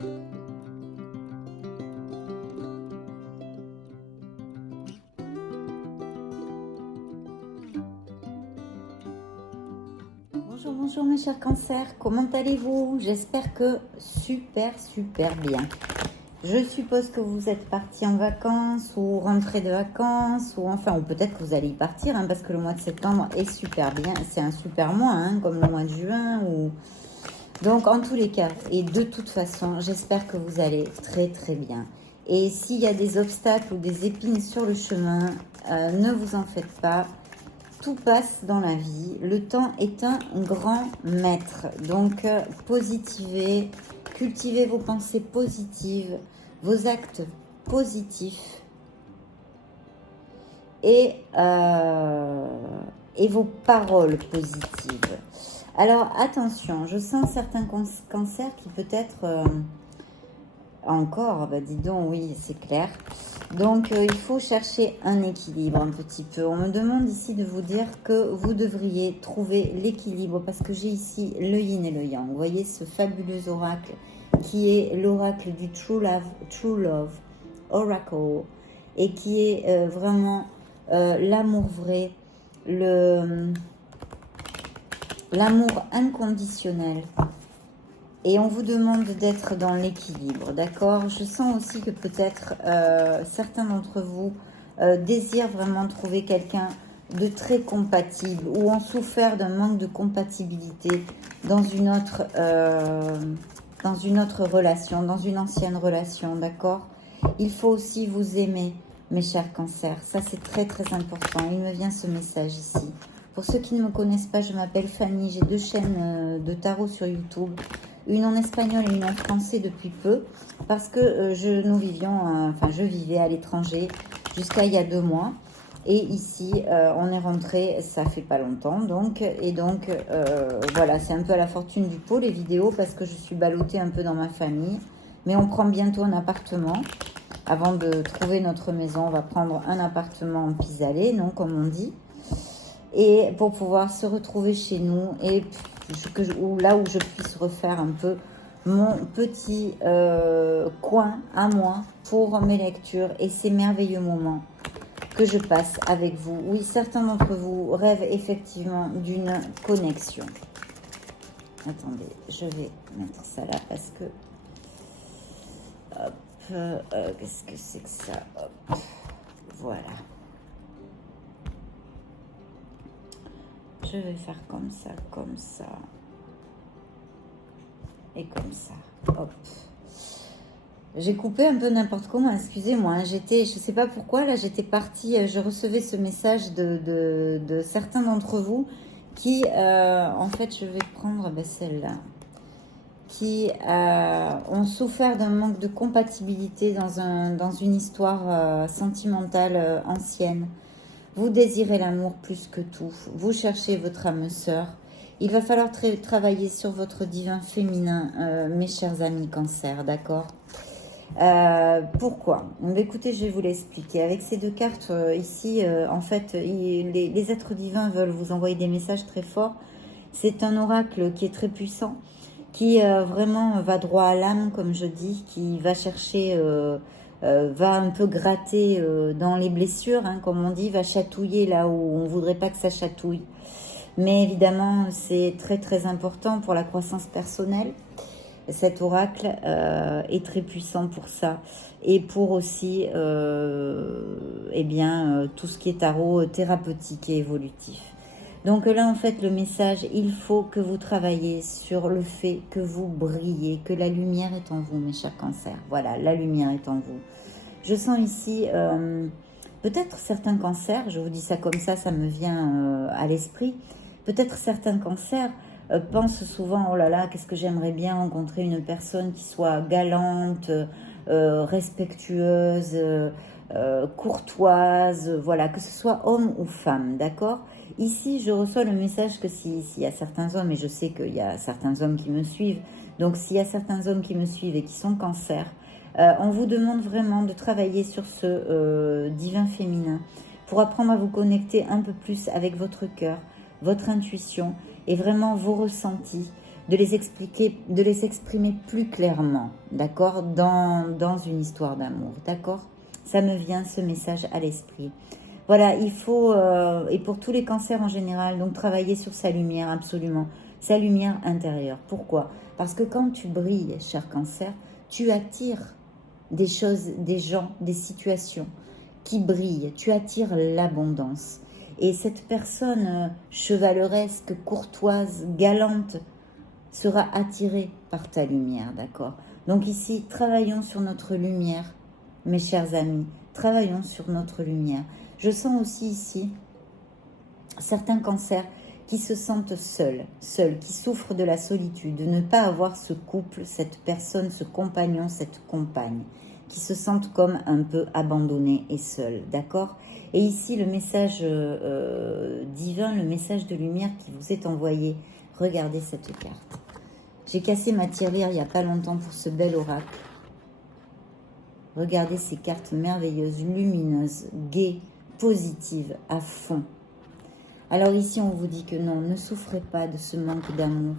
Bonjour, bonjour mes chers cancers, comment allez-vous? J'espère que super bien. Je suppose que vous êtes partis en vacances ou rentrés de vacances ou enfin, ou peut-être que vous allez y partir parce que le mois de septembre est super bien, c'est un super mois comme le mois de juin ou... Donc en tous les cas et de toute façon, j'espère que vous allez très bien. Et s'il y a des obstacles ou des épines sur le chemin, ne vous en faites pas. Tout passe dans la vie. Le temps est un grand maître. Donc, positivez, cultivez vos pensées positives, vos actes positifs et vos paroles positives. Alors, attention, je sens certains cancers qui peut-être... encore, bah dis donc, oui, c'est clair. Donc, il faut chercher un équilibre un petit peu. On me demande ici de vous dire que vous devriez trouver l'équilibre parce que j'ai ici le yin et le yang. Vous voyez ce fabuleux oracle qui est l'oracle du True Love Oracle et qui est vraiment l'amour vrai, l'amour inconditionnel. Et on vous demande d'être dans l'équilibre, d'accord? Je sens aussi que peut-être certains d'entre vous désirent vraiment trouver quelqu'un de très compatible ou ont souffert d'un manque de compatibilité dans une autre relation, dans une ancienne relation, d'accord? Il faut aussi vous aimer, mes chers cancers. Ça, c'est très important. Il me vient ce message ici. Pour ceux qui ne me connaissent pas, je m'appelle Fanny. J'ai 2 chaînes de tarot sur YouTube. Une en espagnol et une en français depuis peu, parce que je vivais à l'étranger jusqu'à il y a 2 mois. Et ici, on est rentré, ça fait pas longtemps, voilà, c'est un peu à la fortune du pot les vidéos, parce que je suis ballottée un peu dans ma famille. Mais on prend bientôt un appartement. Avant de trouver notre maison, on va prendre un appartement en pis-aller, non, comme on dit. Et pour pouvoir se retrouver chez nous et là où je puisse refaire un peu mon petit coin à moi pour mes lectures et ces merveilleux moments que je passe avec vous. Oui, certains d'entre vous rêvent effectivement d'une connexion. Attendez, je vais mettre ça là parce que... Hop, qu'est-ce que c'est que ça? Hop, voilà. Je vais faire comme ça, et comme ça. Hop. J'ai coupé un peu n'importe comment, excusez-moi. Je sais pas pourquoi, là, j'étais partie, je recevais ce message de certains d'entre vous qui, en fait, je vais prendre celle-là, qui ont souffert d'un manque de compatibilité dans une histoire sentimentale ancienne. Vous désirez l'amour plus que tout. Vous cherchez votre âme sœur. Il va falloir travailler sur votre divin féminin, mes chers amis cancer, d'accord? Pourquoi? Écoutez, je vais vous l'expliquer. Avec ces 2 cartes ici, en fait, les êtres divins veulent vous envoyer des messages très forts. C'est un oracle qui est très puissant, qui vraiment va droit à l'âme, comme je dis, qui va chercher... va un peu gratter dans les blessures, comme on dit, va chatouiller là où on ne voudrait pas que ça chatouille. Mais évidemment, c'est très important pour la croissance personnelle. Cet oracle est très puissant pour ça. Et pour aussi tout ce qui est tarot thérapeutique et évolutif. Donc là, en fait, le message, il faut que vous travaillez sur le fait que vous brillez, que la lumière est en vous, mes chers cancers. Voilà, la lumière est en vous. Je sens ici, peut-être certains cancers, je vous dis ça comme ça me vient à l'esprit, peut-être certains cancers pensent souvent, oh là là, qu'est-ce que j'aimerais bien rencontrer une personne qui soit galante, respectueuse, courtoise, voilà, que ce soit homme ou femme, d'accord? Ici, je reçois le message que s'il y a certains hommes, et je sais qu'il y a certains hommes qui me suivent, donc s'il y a certains hommes qui me suivent et qui sont cancers, on vous demande vraiment de travailler sur ce divin féminin pour apprendre à vous connecter un peu plus avec votre cœur, votre intuition et vraiment vos ressentis, de les expliquer, de les exprimer plus clairement, d'accord, dans une histoire d'amour, d'accord. Ça me vient ce message à l'esprit. Voilà, il faut, et pour tous les cancers en général, donc travailler sur sa lumière, absolument, sa lumière intérieure. Pourquoi? Parce que quand tu brilles, cher cancer, tu attires des choses, des gens, des situations qui brillent, tu attires l'abondance. Et cette personne chevaleresque, courtoise, galante, sera attirée par ta lumière, d'accord? Donc ici, travaillons sur notre lumière, mes chers amis, travaillons sur notre lumière. Je sens aussi ici certains cancers qui se sentent seuls, qui souffrent de la solitude, de ne pas avoir ce couple, cette personne, ce compagnon, cette compagne, qui se sentent comme un peu abandonnés et seuls, d'accord? Et ici, le message divin, le message de lumière qui vous est envoyé, regardez cette carte. J'ai cassé ma tirelire il n'y a pas longtemps pour ce bel oracle. Regardez ces cartes merveilleuses, lumineuses, gaies, positives, à fond. Alors ici, on vous dit que non, ne souffrez pas de ce manque d'amour.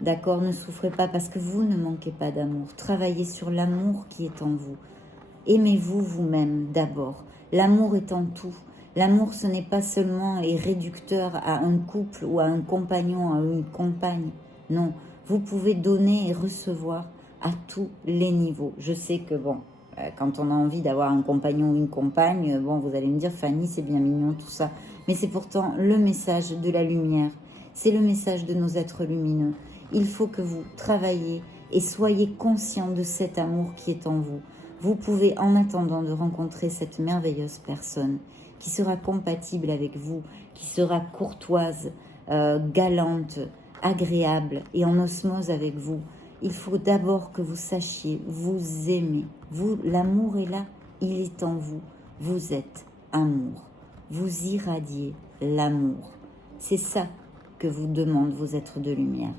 D'accord, ne souffrez pas parce que vous ne manquez pas d'amour. Travaillez sur l'amour qui est en vous. Aimez-vous vous-même d'abord. L'amour est en tout. L'amour, ce n'est pas seulement et réducteur à un couple ou à un compagnon, à une compagne. Non, vous pouvez donner et recevoir à tous les niveaux. Je sais que bon, quand on a envie d'avoir un compagnon ou une compagne, bon, vous allez me dire, Fanny, c'est bien mignon, tout ça. Mais c'est pourtant le message de la lumière. C'est le message de nos êtres lumineux. Il faut que vous travailliez et soyez conscient de cet amour qui est en vous. Vous pouvez, en attendant de rencontrer cette merveilleuse personne qui sera compatible avec vous, qui sera courtoise, galante, agréable et en osmose avec vous, il faut d'abord que vous sachiez vous aimer. Vous, l'amour est là, il est en vous. Vous êtes amour. Vous irradiez l'amour. C'est ça que vous demandent vos êtres de lumière,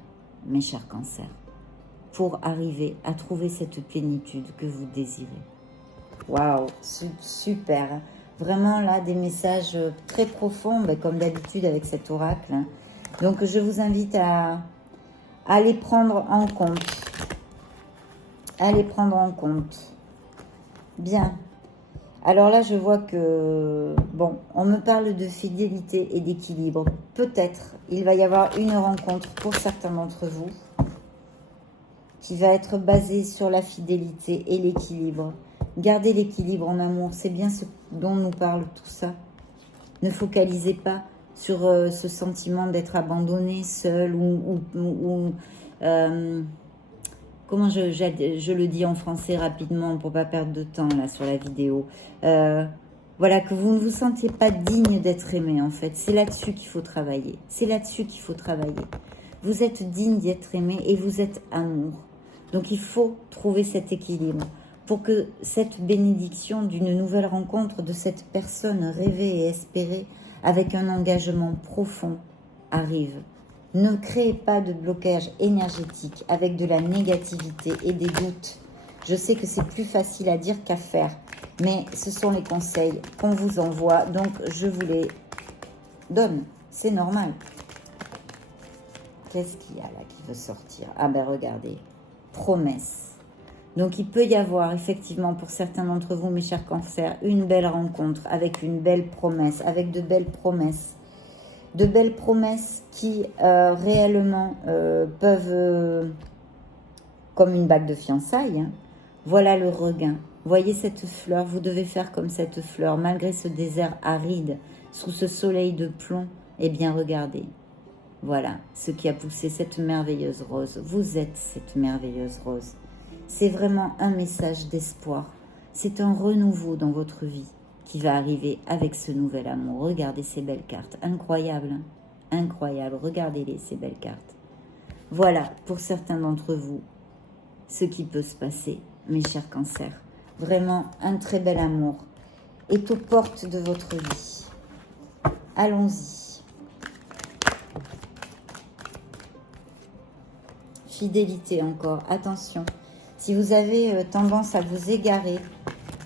mes chers cancers, pour arriver à trouver cette plénitude que vous désirez. Waouh, super. Vraiment là, des messages très profonds, comme d'habitude avec cet oracle. Donc je vous invite à les prendre en compte. À les prendre en compte. Bien. Alors là, je vois que, bon, on me parle de fidélité et d'équilibre. Peut-être, il va y avoir une rencontre pour certains d'entre vous qui va être basée sur la fidélité et l'équilibre. Gardez l'équilibre en amour, c'est bien ce dont nous parle tout ça. Ne focalisez pas sur ce sentiment d'être abandonné, seul comment je le dis en français rapidement pour pas perdre de temps là sur la vidéo. Voilà, que vous ne vous sentiez pas digne d'être aimé en fait. C'est là-dessus qu'il faut travailler. C'est là-dessus qu'il faut travailler. Vous êtes digne d'être aimé et vous êtes amour. Donc il faut trouver cet équilibre pour que cette bénédiction d'une nouvelle rencontre de cette personne rêvée et espérée avec un engagement profond arrive. Ne créez pas de blocage énergétique avec de la négativité et des doutes. Je sais que c'est plus facile à dire qu'à faire, mais ce sont les conseils qu'on vous envoie, donc je vous les donne. C'est normal. Qu'est-ce qu'il y a là qui veut sortir? Ah ben regardez, promesse. Donc il peut y avoir effectivement pour certains d'entre vous, mes chers cancers, une belle rencontre avec une belle promesse, avec de belles promesses. De belles promesses qui réellement peuvent, comme une bague de fiançailles, hein. Voilà le regain. Voyez cette fleur, vous devez faire comme cette fleur, malgré ce désert aride, sous ce soleil de plomb. Eh bien regardez, voilà ce qui a poussé cette merveilleuse rose. Vous êtes cette merveilleuse rose. C'est vraiment un message d'espoir. C'est un renouveau dans votre vie qui va arriver avec ce nouvel amour. Regardez ces belles cartes. Incroyable, hein? Incroyable. Regardez-les, ces belles cartes. Voilà, pour certains d'entre vous, ce qui peut se passer, mes chers cancers. Vraiment, un très bel amour est aux portes de votre vie. Allons-y. Fidélité encore. Attention. Si vous avez tendance à vous égarer,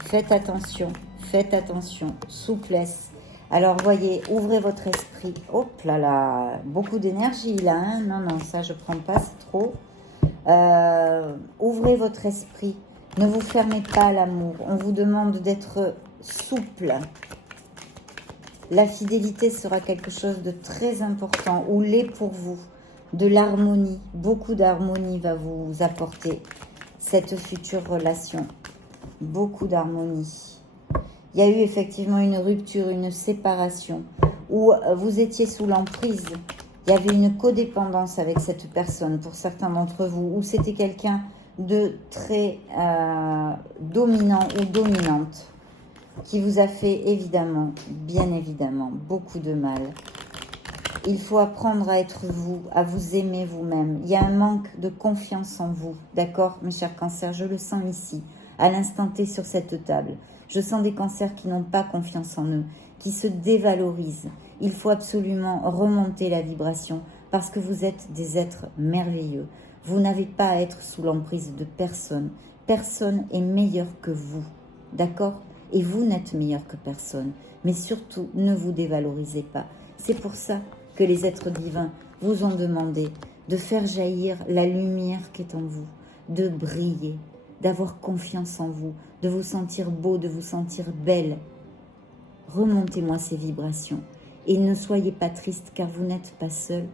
faites attention. Faites attention. Souplesse. Alors, voyez, ouvrez votre esprit. Hop là là, beaucoup d'énergie là. Hein, non, non, ça je prends pas, c'est trop. Ouvrez votre esprit. Ne vous fermez pas à l'amour. On vous demande d'être souple. La fidélité sera quelque chose de très important ou l'est pour vous. De l'harmonie. Beaucoup d'harmonie va vous apporter cette future relation. Beaucoup d'harmonie. Il y a eu effectivement une rupture, une séparation, où vous étiez sous l'emprise. Il y avait une codépendance avec cette personne pour certains d'entre vous, ou c'était quelqu'un de très dominant ou dominante, qui vous a fait évidemment, bien évidemment, beaucoup de mal. Il faut apprendre à être vous, à vous aimer vous-même. Il y a un manque de confiance en vous, d'accord, mes chers cancers, je le sens ici, à l'instant T sur cette table. Je sens des cancers qui n'ont pas confiance en eux, qui se dévalorisent. Il faut absolument remonter la vibration parce que vous êtes des êtres merveilleux. Vous n'avez pas à être sous l'emprise de personne. Personne est meilleur que vous, d'accord? Et vous n'êtes meilleur que personne. Mais surtout, ne vous dévalorisez pas. C'est pour ça que les êtres divins vous ont demandé de faire jaillir la lumière qui est en vous, de briller, d'avoir confiance en vous, de vous sentir beau, de vous sentir belle. Remontez-moi ces vibrations et ne soyez pas triste car vous n'êtes pas seul.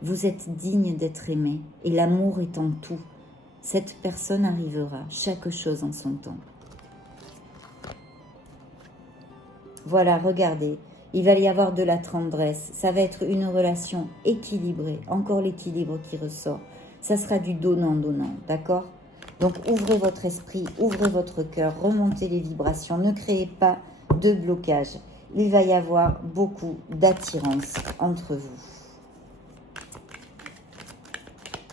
Vous êtes digne d'être aimé et l'amour est en tout. Cette personne arrivera, chaque chose en son temps. Voilà, regardez, il va y avoir de la tendresse. Ça va être une relation équilibrée. Encore l'équilibre qui ressort. Ça sera du donnant-donnant, d'accord ? Donc, ouvrez votre esprit, ouvrez votre cœur, remontez les vibrations. Ne créez pas de blocage. Il va y avoir beaucoup d'attirance entre vous.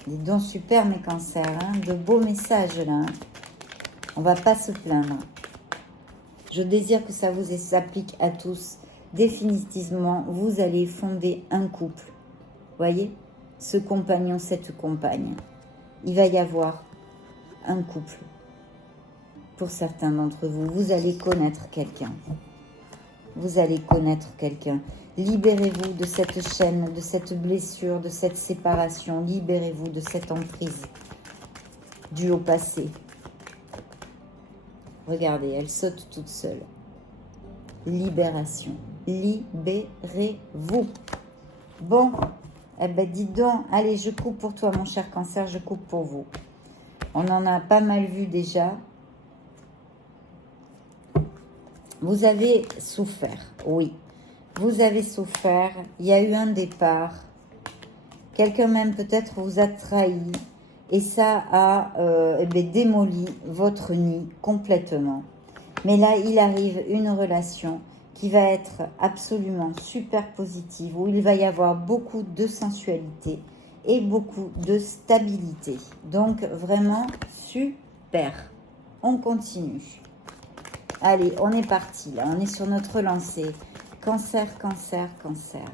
Dis donc, super mes cancers, hein, de beaux messages là. Hein. On va pas se plaindre. Je désire que ça vous s'applique à tous. Définitivement, vous allez fonder un couple. Voyez, ce compagnon, cette compagne. Il va y avoir un couple. Pour certains d'entre vous, vous allez connaître quelqu'un. Vous allez connaître quelqu'un. Libérez-vous de cette chaîne, de cette blessure, de cette séparation. Libérez-vous de cette emprise due au passé. Regardez, elle saute toute seule. Libération. Libérez-vous. Bon, eh ben dis donc, allez, je coupe pour toi, mon cher cancer, je coupe pour vous. On en a pas mal vu déjà. Vous avez souffert, oui. Vous avez souffert, il y a eu un départ. Quelqu'un même peut-être vous a trahi. Et ça a démoli votre nid complètement. Mais là, il arrive une relation qui va être absolument super positive, où il va y avoir beaucoup de sensualité et beaucoup de stabilité. Donc, vraiment super. On continue. Allez, on est parti, là. On est sur notre lancée. Cancer, cancer, cancer.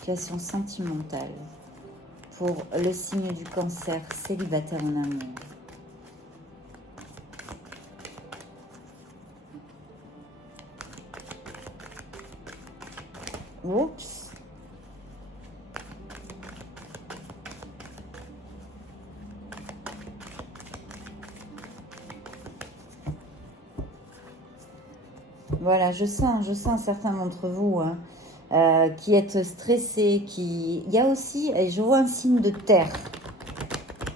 Situation sentimentale. Pour le signe du cancer, célibataire en amour. Oups. Voilà, je sens certains d'entre vous qui êtes stressés, il y a aussi, et je vois un signe de terre.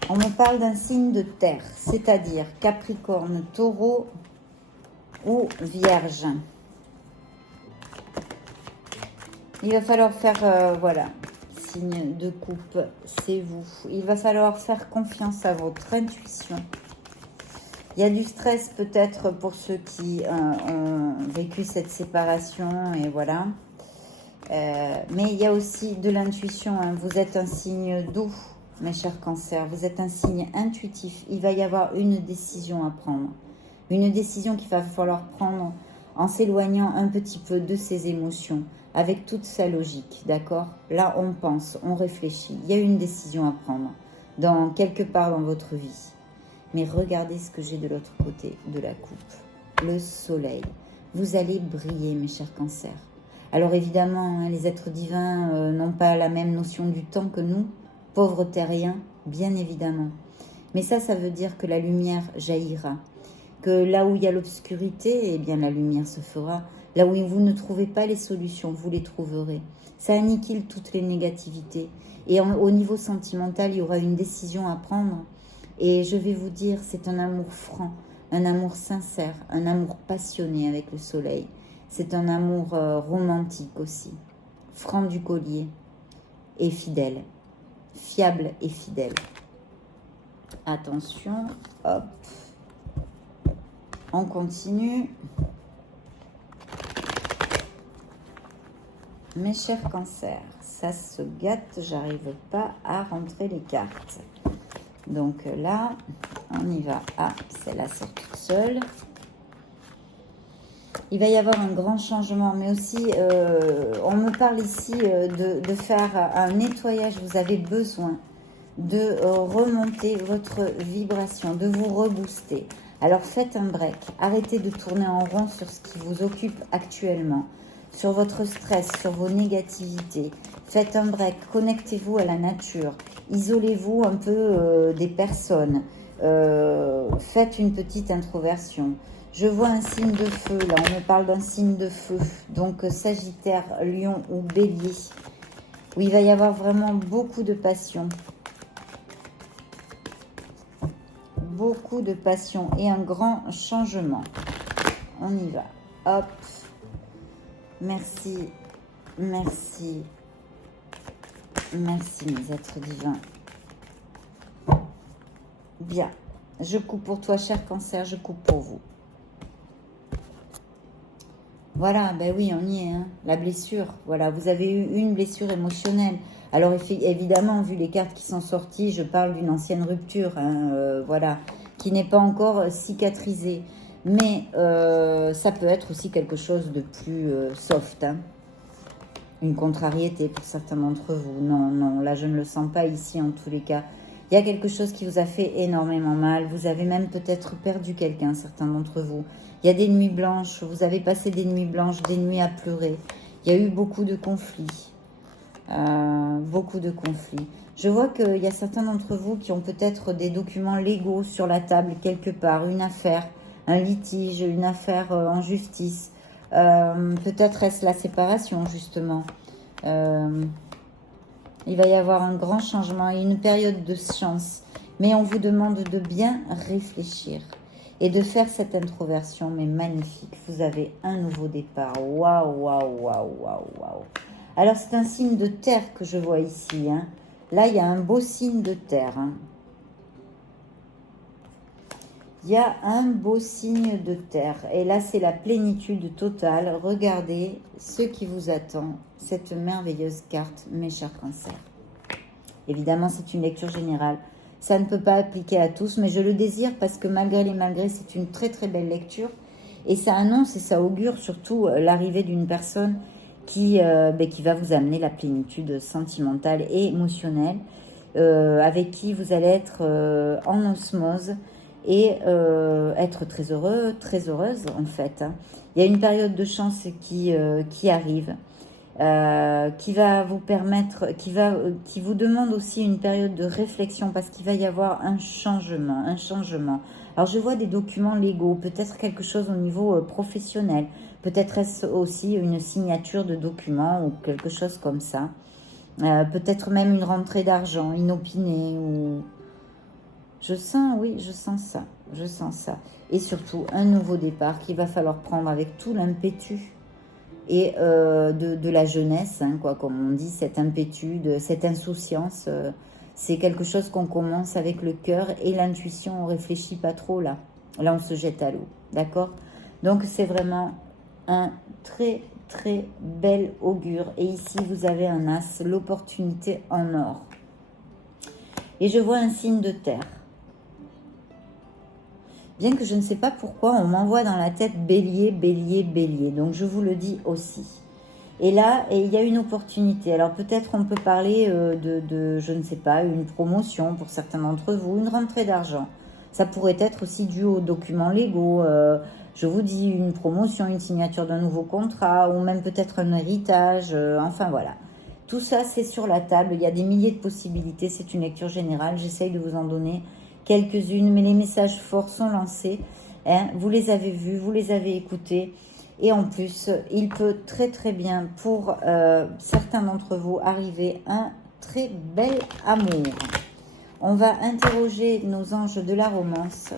On me parle d'un signe de terre, c'est-à-dire Capricorne, Taureau ou Vierge. Il va falloir faire, voilà, signe de coupe, c'est vous. Il va falloir faire confiance à votre intuition. Il y a du stress peut-être pour ceux qui ont vécu cette séparation et voilà. Mais il y a aussi de l'intuition. Hein. Vous êtes un signe doux, mes chers cancers. Vous êtes un signe intuitif. Il va y avoir une décision à prendre. Une décision qu'il va falloir prendre en s'éloignant un petit peu de ses émotions, avec toute sa logique, d'accord? Là, on pense, on réfléchit. Il y a une décision à prendre quelque part dans votre vie. Mais regardez ce que j'ai de l'autre côté de la coupe. Le soleil. Vous allez briller, mes chers cancers. Alors évidemment, hein, les êtres divins n'ont pas la même notion du temps que nous, pauvres terriens, bien évidemment. Mais ça veut dire que la lumière jaillira. Que là où il y a l'obscurité, eh bien la lumière se fera. Là où vous ne trouvez pas les solutions, vous les trouverez. Ça anniquile toutes les négativités. Et au niveau sentimental, il y aura une décision à prendre. Et je vais vous dire, c'est un amour franc, un amour sincère, un amour passionné avec le soleil. C'est un amour romantique aussi, franc du collier et fidèle, fiable et fidèle. Attention, hop, on continue. Mes chers cancers, ça se gâte, j'arrive pas à rentrer les cartes. Donc là, on y va. Ah, celle-là, c'est toute seule. Il va y avoir un grand changement, mais aussi, on me parle ici de faire un nettoyage. Vous avez besoin de remonter votre vibration, de vous rebooster. Alors faites un break, arrêtez de tourner en rond sur ce qui vous occupe actuellement, sur votre stress, sur vos négativités. Faites un break, connectez-vous à la nature, isolez-vous un peu des personnes, faites une petite introversion. Je vois un signe de feu, là on me parle d'un signe de feu, donc Sagittaire, Lion ou Bélier, où il va y avoir vraiment beaucoup de passion. Beaucoup de passion et un grand changement. On y va. Hop. Merci. Merci. Merci mes êtres divins. Bien. Je coupe pour toi, cher cancer. Je coupe pour vous. Voilà, ben oui, on y est. Hein. La blessure. Voilà, vous avez eu une blessure émotionnelle. Alors évidemment, vu les cartes qui sont sorties, je parle d'une ancienne rupture, hein, voilà, qui n'est pas encore cicatrisée. Mais ça peut être aussi quelque chose de plus soft, hein. Une contrariété pour certains d'entre vous. Non, non, là je ne le sens pas ici en tous les cas. Il y a quelque chose qui vous a fait énormément mal. Vous avez même peut-être perdu quelqu'un, certains d'entre vous. Il y a des nuits blanches, vous avez passé des nuits blanches, des nuits à pleurer. Il y a eu beaucoup de conflits. Beaucoup de conflits. Je vois qu'il y a certains d'entre vous qui ont peut-être des documents légaux sur la table quelque part, une affaire, un litige, une affaire en justice. Peut-être est-ce la séparation justement. Il va y avoir un grand changement et une période de chance. Mais on vous demande de bien réfléchir et de faire cette introversion, mais magnifique. Vous avez un nouveau départ. Waouh, waouh, waouh, waouh, waouh. Alors, c'est un signe de terre que je vois ici. Hein. Là, il y a un beau signe de terre. Hein. Il y a un beau signe de terre. Et là, c'est la plénitude totale. Regardez ce qui vous attend. Cette merveilleuse carte, mes chers cancers. Évidemment, c'est une lecture générale. Ça ne peut pas appliquer à tous, mais je le désire parce que malgré les malgrés, c'est une très très belle lecture. Et ça annonce et ça augure surtout l'arrivée d'une personne qui va vous amener la plénitude sentimentale et émotionnelle, avec qui vous allez être en osmose et être très heureux, très heureuse en fait. Hein. Il y a une période de chance qui arrive, qui va vous permettre, qui vous demande aussi une période de réflexion parce qu'il va y avoir un changement, un changement. Alors je vois des documents légaux, peut-être quelque chose au niveau professionnel, peut-être est-ce aussi une signature de documents ou quelque chose comme ça. Peut-être même une rentrée d'argent inopinée ou... Je sens, oui, je sens ça, je sens ça. Et surtout un nouveau départ qu'il va falloir prendre avec tout l'impétu et de la jeunesse, hein, quoi, comme on dit, cet impétu, cette insouciance, c'est quelque chose qu'on commence avec le cœur et l'intuition, on réfléchit pas trop là. Là, on se jette à l'eau, d'accord? Donc, c'est vraiment un très, très bel augure. Et ici, vous avez un as, l'opportunité en or. Et je vois un signe de terre. Bien que je ne sais pas pourquoi, on m'envoie dans la tête bélier, bélier, bélier. Donc, je vous le dis aussi. Et là, il y a une opportunité. Alors, peut-être on peut parler je ne sais pas, une promotion pour certains d'entre vous, une rentrée d'argent. Ça pourrait être aussi dû aux documents légaux, Je vous dis une promotion, une signature d'un nouveau contrat ou même peut-être un héritage. Enfin voilà. Tout ça, c'est sur la table. Il y a des milliers de possibilités. C'est une lecture générale. J'essaye de vous en donner quelques-unes. Mais les messages forts sont lancés. Hein. Vous les avez vus, vous les avez écoutés. Et en plus, il peut très très bien pour certains d'entre vous arriver un très bel amour. On va interroger nos anges de la romance.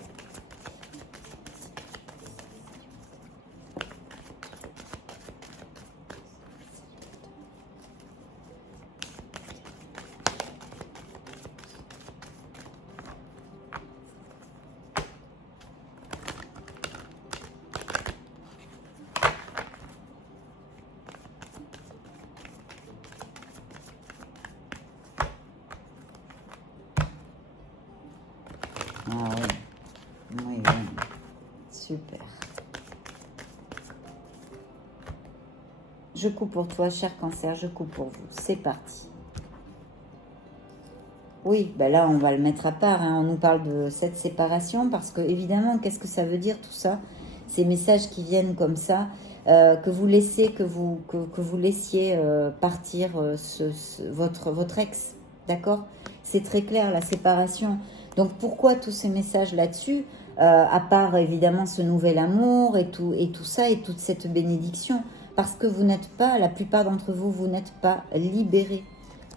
Ah oui, oui, oui. Super. Je coupe pour toi, cher cancer, je coupe pour vous. C'est parti. Oui, ben là, on va le mettre à part. Hein. On nous parle de cette séparation parce que, évidemment, qu'est-ce que ça veut dire tout ça? Ces messages qui viennent comme ça, que vous laissez, que vous laissiez partir votre ex, d'accord? C'est très clair, la séparation. Donc, pourquoi tous ces messages là-dessus, à part, évidemment, ce nouvel amour et tout ça et toute cette bénédiction? Parce que vous n'êtes pas, la plupart d'entre vous, vous n'êtes pas libérés.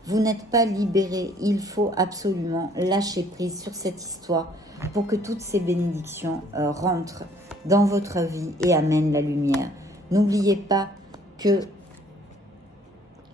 Vous n'êtes pas libéré. Il faut absolument lâcher prise sur cette histoire pour que toutes ces bénédictions rentrent dans votre vie et amènent la lumière. N'oubliez pas que...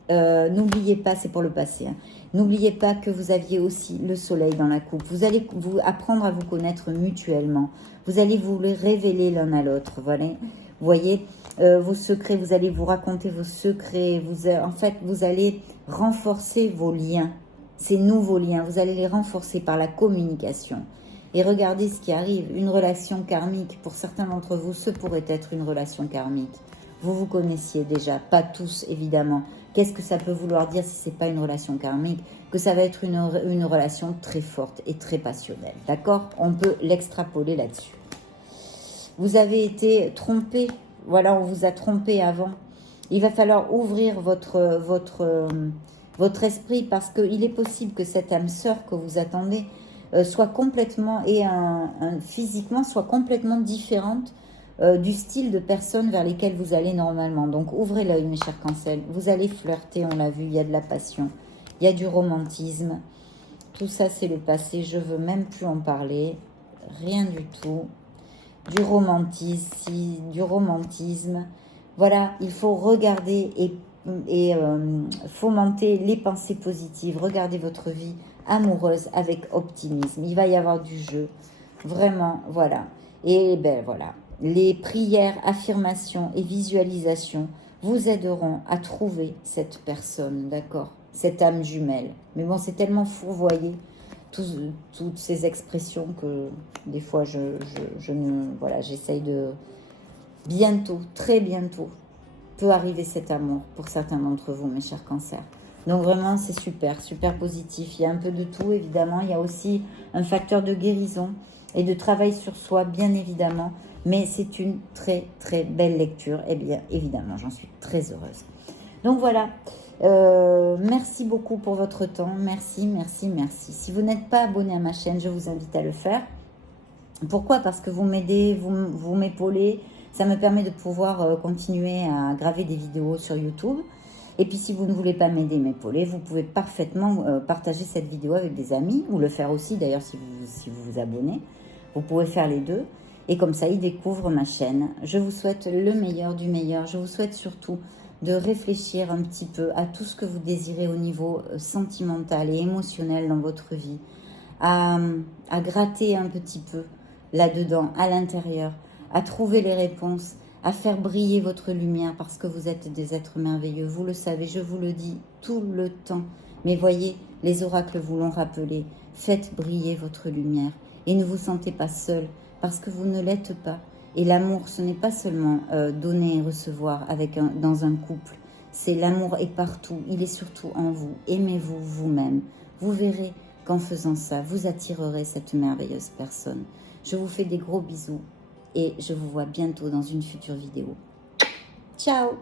n'oubliez pas, c'est pour le passé. Hein. N'oubliez pas que vous aviez aussi le soleil dans la coupe. Vous allez vous apprendre à vous connaître mutuellement. Vous allez vous les révéler l'un à l'autre. Voilà. Vous voyez, vos secrets, vous allez vous raconter vos secrets. En fait, vous allez renforcer vos liens, ces nouveaux liens. Vous allez les renforcer par la communication. Et regardez ce qui arrive. Une relation karmique, pour certains d'entre vous, ce pourrait être une relation karmique. Vous vous connaissiez déjà, pas tous évidemment. Qu'est-ce que ça peut vouloir dire si ce n'est pas une relation karmique? Que ça va être une relation très forte et très passionnelle. D'accord? On peut l'extrapoler là-dessus. Vous avez été trompé. Voilà, on vous a trompé avant. Il va falloir ouvrir votre esprit parce qu'il est possible que cette âme sœur que vous attendez soit complètement, physiquement, soit complètement différente du style de personnes vers lesquelles vous allez normalement. Donc ouvrez l'œil, mes chers cancers. Vous allez flirter, on l'a vu, il y a de la passion, il y a du romantisme. Tout ça, c'est le passé, je ne veux même plus en parler. Rien du tout. Du romantisme. Voilà, il faut regarder et fomenter les pensées positives. Regardez votre vie amoureuse avec optimisme. Il va y avoir du jeu. Vraiment, voilà. Et ben voilà. Les prières, affirmations et visualisations vous aideront à trouver cette personne, d'accord? Cette âme jumelle. Mais bon, c'est tellement fourvoyé, toutes ces expressions, que des fois, voilà, j'essaye de... Bientôt, très bientôt, peut arriver cet amour pour certains d'entre vous, mes chers cancers. Donc vraiment, c'est super, super positif. Il y a un peu de tout, évidemment. Il y a aussi un facteur de guérison et de travail sur soi, bien évidemment. Mais c'est une très, très belle lecture. Et bien, évidemment, j'en suis très heureuse. Donc voilà, merci beaucoup pour votre temps. Merci, merci, merci. Si vous n'êtes pas abonné à ma chaîne, je vous invite à le faire. Pourquoi? Parce que vous m'aidez, vous m'épaulez. Ça me permet de pouvoir continuer à graver des vidéos sur YouTube. Et puis si vous ne voulez pas m'aider, m'épauler, vous pouvez parfaitement partager cette vidéo avec des amis, ou le faire aussi d'ailleurs si vous vous abonnez. Vous pouvez faire les deux. Et comme ça, ils découvrent ma chaîne. Je vous souhaite le meilleur du meilleur. Je vous souhaite surtout de réfléchir un petit peu à tout ce que vous désirez au niveau sentimental et émotionnel dans votre vie. À gratter un petit peu là-dedans, à l'intérieur, à trouver les réponses, à faire briller votre lumière parce que vous êtes des êtres merveilleux. Vous le savez, je vous le dis tout le temps. Mais voyez, les oracles vous l'ont rappelé. Faites briller votre lumière et ne vous sentez pas seul parce que vous ne l'êtes pas. Et l'amour, ce n'est pas seulement donner et recevoir dans un couple. C'est l'amour est partout, il est surtout en vous. Aimez-vous vous-même. Vous verrez qu'en faisant ça, vous attirerez cette merveilleuse personne. Je vous fais des gros bisous et je vous vois bientôt dans une future vidéo. Ciao!